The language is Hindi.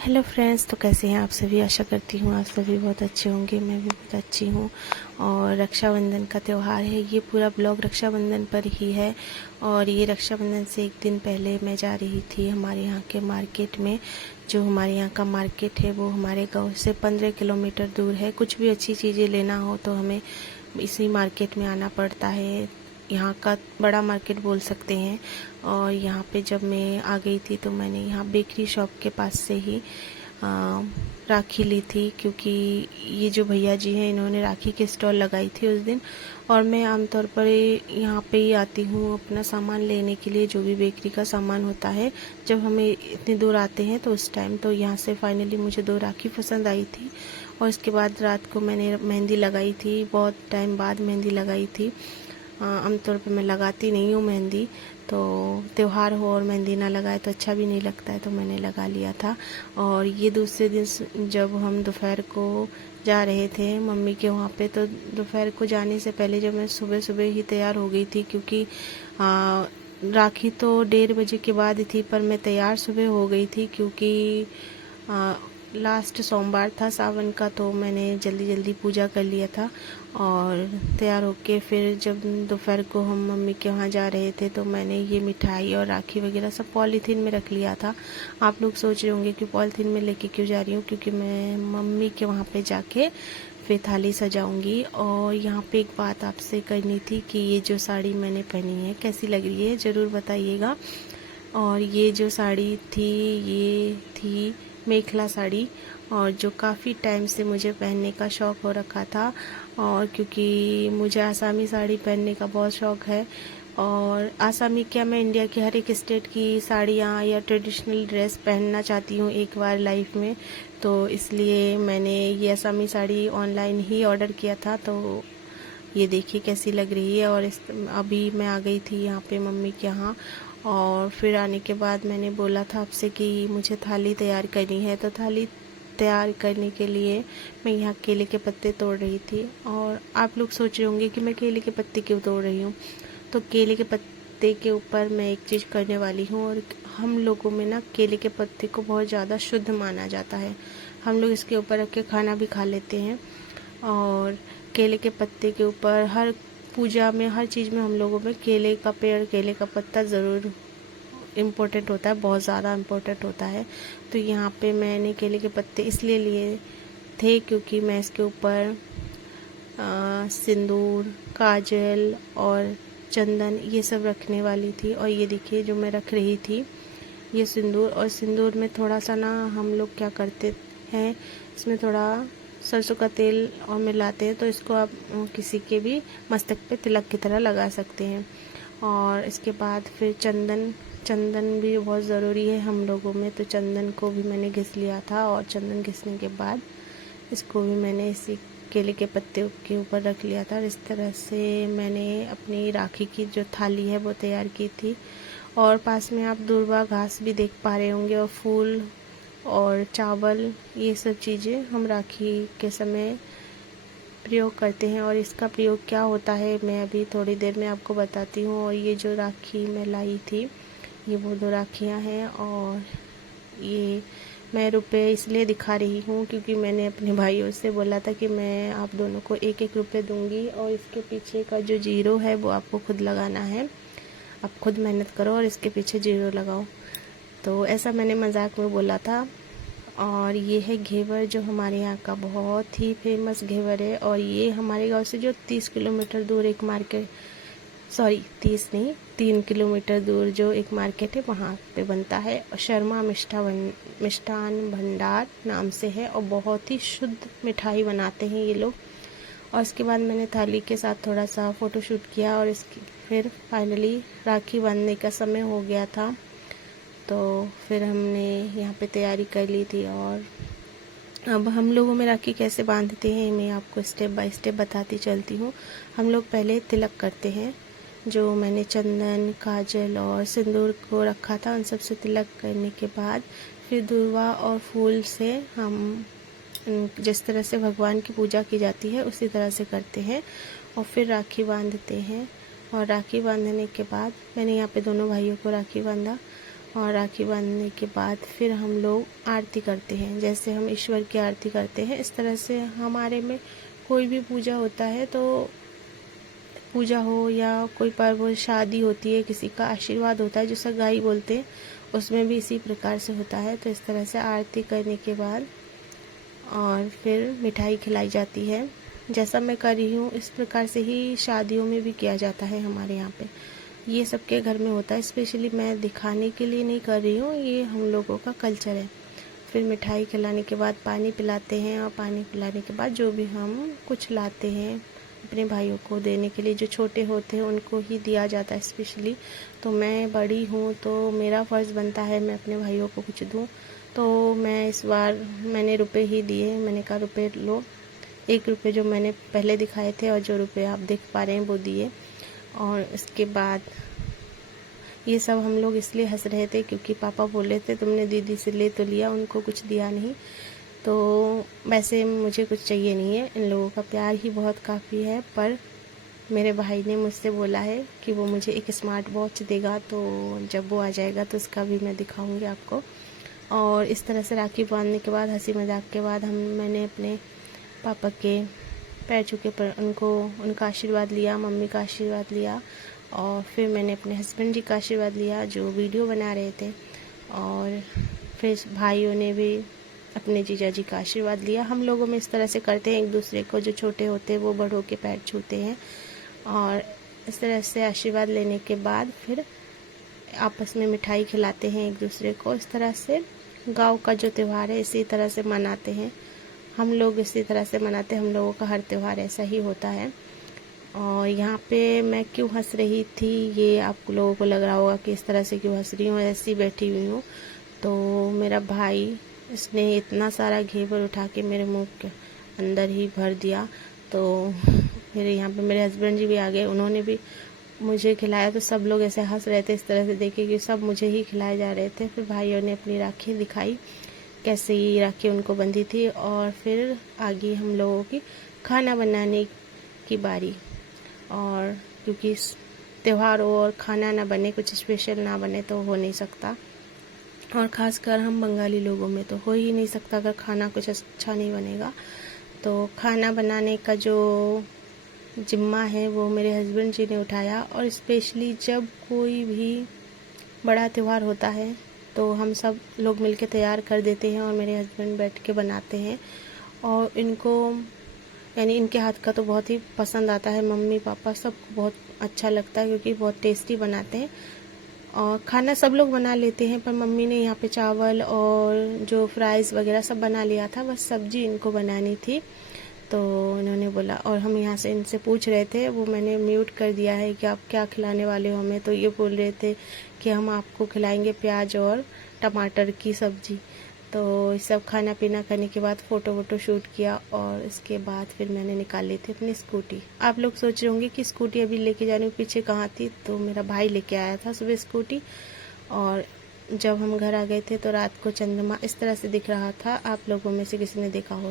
हेलो फ्रेंड्स, तो कैसे हैं आप सभी। आशा करती हूँ आप सभी बहुत अच्छे होंगे। मैं भी बहुत अच्छी हूँ। और रक्षाबंधन का त्यौहार है, ये पूरा ब्लॉग रक्षाबंधन पर ही है। और ये रक्षाबंधन से एक दिन पहले मैं जा रही थी हमारे यहाँ के मार्केट में। जो हमारे यहाँ का मार्केट है वो हमारे गांव से 15 किलोमीटर दूर है। कुछ भी अच्छी चीज़ें लेना हो तो हमें इसी मार्केट में आना पड़ता है। यहाँ का बड़ा मार्केट बोल सकते हैं। और यहाँ पे जब मैं आ गई थी तो मैंने यहाँ बेकरी शॉप के पास से ही राखी ली थी, क्योंकि ये जो भैया जी हैं इन्होंने राखी की स्टॉल लगाई थी उस दिन। और मैं आमतौर पर यहाँ पे ही आती हूँ अपना सामान लेने के लिए, जो भी बेकरी का सामान होता है। जब हमें इतनी दूर आते हैं तो उस टाइम तो यहाँ से फाइनली मुझे 2 राखी पसंद आई थी। और इसके बाद रात को मैंने मेहंदी लगाई थी, बहुत टाइम बाद मेहंदी लगाई थी। आमतौर पे मैं लगाती नहीं हूँ मेहंदी, तो त्यौहार हो और मेहंदी ना लगाए तो अच्छा भी नहीं लगता है, तो मैंने लगा लिया था। और ये दूसरे दिन जब हम दोपहर को जा रहे थे मम्मी के वहाँ पे, तो दोपहर को जाने से पहले जब मैं सुबह सुबह ही तैयार हो गई थी, क्योंकि राखी तो 1:30 बजे के बाद थी, पर मैं तैयार सुबह हो गई थी क्योंकि लास्ट सोमवार था सावन का, तो मैंने जल्दी जल्दी पूजा कर लिया था। और तैयार होके फिर जब दोपहर को हम मम्मी के वहाँ जा रहे थे तो मैंने ये मिठाई और राखी वगैरह सब पॉलीथीन में रख लिया था। आप लोग सोच रहे होंगे कि पॉलीथीन में लेके क्यों जा रही हूँ, क्योंकि मैं मम्मी के वहाँ पे जाके फिर थाली सजाऊंगी। और यहाँ पे एक बात आपसे करनी थी कि ये जो साड़ी मैंने पहनी है कैसी लग रही है, ज़रूर बताइएगा। और ये जो साड़ी थी ये थी मेखला साड़ी, और जो काफ़ी टाइम से मुझे पहनने का शौक़ हो रखा था। और क्योंकि मुझे आसामी साड़ी पहनने का बहुत शौक़ है, और आसामी क्या, मैं इंडिया के हर एक स्टेट की साड़ियाँ या ट्रेडिशनल ड्रेस पहनना चाहती हूँ एक बार लाइफ में। तो इसलिए मैंने ये आसामी साड़ी ऑनलाइन ही ऑर्डर किया था। तो ये देखिए कैसी लग रही है। और अभी मैं आ गई थी यहाँ पे मम्मी के यहाँ, और फिर आने के बाद मैंने बोला था आपसे कि मुझे थाली तैयार करनी है, तो थाली तैयार करने के लिए मैं यहाँ केले के पत्ते तोड़ रही थी। और आप लोग सोच रहे होंगे कि मैं केले के पत्ते क्यों तोड़ रही हूँ। तो केले के पत्ते के ऊपर मैं एक चीज़ करने वाली हूँ। और हम लोगों में ना केले के पत्ते को बहुत ज़्यादा शुद्ध माना जाता है, हम लोग इसके ऊपर रख के खाना भी खा लेते हैं। और केले के पत्ते के ऊपर हर पूजा में, हर चीज़ में हम लोगों में केले का पेड़, केले का पत्ता ज़रूर इम्पोर्टेंट होता है, बहुत ज़्यादा इम्पोर्टेंट होता है। तो यहाँ पे मैंने केले के पत्ते इसलिए लिए थे क्योंकि मैं इसके ऊपर सिंदूर, काजल और चंदन ये सब रखने वाली थी। और ये देखिए जो मैं रख रही थी ये सिंदूर। और सिंदूर में थोड़ा सा ना हम लोग क्या करते हैं, इसमें थोड़ा सरसों का तेल और मिलाते हैं, तो इसको आप किसी के भी मस्तक पे तिलक की तरह लगा सकते हैं। और इसके बाद फिर चंदन भी बहुत ज़रूरी है हम लोगों में, तो चंदन को भी मैंने घिस लिया था। और चंदन घिसने के बाद इसको भी मैंने इसी केले के पत्ते के ऊपर रख लिया था। और इस तरह से मैंने अपनी राखी की जो थाली है वो तैयार की थी। और पास में आप दूर्वा घास भी देख पा रहे होंगे, और फूल और चावल, ये सब चीज़ें हम राखी के समय प्रयोग करते हैं। और इसका प्रयोग क्या होता है मैं अभी थोड़ी देर में आपको बताती हूँ। और ये जो राखी मैं लाई थी ये वो 2 राखियाँ हैं। और ये मैं रुपए इसलिए दिखा रही हूँ क्योंकि मैंने अपने भाइयों से बोला था कि मैं आप दोनों को 1-1 रुपये दूँगी, और इसके पीछे का जो जीरो है वो आपको खुद लगाना है। आप खुद मेहनत करो और इसके पीछे जीरो लगाओ। तो ऐसा मैंने मजाक में बोला था। और ये है घेवर, जो हमारे यहाँ का बहुत ही फेमस घेवर है। और ये हमारे गांव से जो 30 किलोमीटर दूर एक मार्केट, सॉरी 30 नहीं 3 किलोमीटर दूर जो एक मार्केट है वहाँ पे बनता है। और शर्मा मिष्ठान भंडार नाम से है, और बहुत ही शुद्ध मिठाई बनाते हैं ये लोग। और इसके बाद मैंने थाली के साथ थोड़ा सा फ़ोटोशूट किया, और इसकी फिर फाइनली राखी बांधने का समय हो गया था। तो फिर हमने यहाँ पे तैयारी कर ली थी। और अब हम लोगों में राखी कैसे बांधते हैं मैं आपको स्टेप बाय स्टेप बताती चलती हूँ। हम लोग पहले तिलक करते हैं, जो मैंने चंदन, काजल और सिंदूर को रखा था, उन सब से तिलक करने के बाद फिर दूर्वा और फूल से हम जिस तरह से भगवान की पूजा की जाती है उसी तरह से करते हैं। और फिर राखी बांधते हैं। और राखी बांधने के बाद मैंने यहाँ पे दोनों भाइयों को राखी बांधा। और राखी बांधने के बाद फिर हम लोग आरती करते हैं। जैसे हम ईश्वर की आरती करते हैं, इस तरह से हमारे में कोई भी पूजा होता है, तो पूजा हो या कोई पर्व हो, शादी होती है, किसी का आशीर्वाद होता है जो सगाई बोलते हैं, उसमें भी इसी प्रकार से होता है। तो इस तरह से आरती करने के बाद और फिर मिठाई खिलाई जाती है। जैसा मैं कर रही हूँ इस प्रकार से ही शादियों में भी किया जाता है हमारे यहाँ पे। ये सबके घर में होता है, स्पेशली मैं दिखाने के लिए नहीं कर रही हूँ, ये हम लोगों का कल्चर है। फिर मिठाई खिलाने के बाद पानी पिलाते हैं, और पानी पिलाने के बाद जो भी हम कुछ लाते हैं अपने भाइयों को देने के लिए, जो छोटे होते हैं उनको ही दिया जाता है स्पेशली। तो मैं बड़ी हूँ तो मेरा फ़र्ज़ बनता है मैं अपने भाइयों को कुछ दूँ। तो मैं इस बार मैंने रुपए ही दिए। मैंने कहा रुपए लो, 1 रुपये जो मैंने पहले दिखाए थे और जो रुपए आप देख पा रहे हैं वो दिए। और इसके बाद ये सब हम लोग इसलिए हंस रहे थे क्योंकि पापा बोले थे तुमने दीदी से ले तो लिया, उनको कुछ दिया नहीं। तो वैसे मुझे कुछ चाहिए नहीं है, इन लोगों का प्यार ही बहुत काफ़ी है। पर मेरे भाई ने मुझसे बोला है कि वो मुझे एक स्मार्ट वॉच देगा, तो जब वो आ जाएगा तो उसका भी मैं दिखाऊंगी आपको। और इस तरह से राखी बांधने के बाद हंसी मजाक के बाद मैंने अपने पापा के पैर छू के उनका आशीर्वाद लिया, मम्मी का आशीर्वाद लिया, और फिर मैंने अपने हस्बैंड जी का आशीर्वाद लिया जो वीडियो बना रहे थे। और फिर भाइयों ने भी अपने जीजा जी का आशीर्वाद लिया। हम लोगों में इस तरह से करते हैं, एक दूसरे को, जो छोटे होते हैं वो बड़ों के पैर छूते हैं। और इस तरह से आशीर्वाद लेने के बाद फिर आपस में मिठाई खिलाते हैं एक दूसरे को। इस तरह से गाँव का जो त्यौहार है इसी तरह से मनाते हैं हम लोग, इसी तरह से मनाते हैं। हम लोगों का हर त्यौहार ऐसा ही होता है। और यहाँ पे मैं क्यों हंस रही थी ये आप लोगों को लग रहा होगा कि इस तरह से क्यों हंस रही हूँ, ऐसी बैठी हुई हूँ। तो मेरा भाई, इसने इतना सारा घेवर उठा के मेरे मुंह के अंदर ही भर दिया। तो मेरे यहाँ पे मेरे हस्बैंड जी भी आ गए, उन्होंने भी मुझे खिलाया। तो सब लोग ऐसे हंस रहे थे इस तरह से देखे कि सब मुझे ही खिलाए जा रहे थे। फिर भाइयों ने अपनी राखी दिखाई, कैसे ये राखी उनको बंधी थी। और फिर आगे हम लोगों की खाना बनाने की बारी। और क्योंकि त्यौहार हो और खाना ना बने, कुछ स्पेशल ना बने तो हो नहीं सकता। और ख़ासकर हम बंगाली लोगों में तो हो ही नहीं सकता अगर खाना कुछ अच्छा नहीं बनेगा। तो खाना बनाने का जो जिम्मा है वो मेरे हस्बैंड जी ने उठाया। और स्पेशली जब कोई भी बड़ा त्यौहार होता है तो हम सब लोग मिलके तैयार कर देते हैं और मेरे हस्बैंड बैठ के बनाते हैं। और इनको यानी इनके हाथ का तो बहुत ही पसंद आता है, मम्मी पापा सबको बहुत अच्छा लगता है क्योंकि बहुत टेस्टी बनाते हैं। और खाना सब लोग बना लेते हैं, पर मम्मी ने यहाँ पे चावल और जो फ्राइज़ वगैरह सब बना लिया था, बस सब्जी इनको बनानी थी। तो इन्होंने बोला, और हम यहाँ से इनसे पूछ रहे थे, वो मैंने म्यूट कर दिया है कि आप क्या खिलाने वाले हो हमें। तो ये बोल रहे थे कि हम आपको खिलाएंगे प्याज और टमाटर की सब्जी। तो सब खाना पीना करने के बाद फ़ोटो वोटो शूट किया, और इसके बाद फिर मैंने निकाल ली थी अपनी स्कूटी। आप लोग सोच रहे होंगे कि स्कूटी अभी लेके जाने के पीछे कहाँ थी, तो मेरा भाई लेके आया था सुबह स्कूटी। और जब हम घर आ गए थे तो रात को चंद्रमा इस तरह से दिख रहा था, आप लोगों में से किसी ने देखा हो।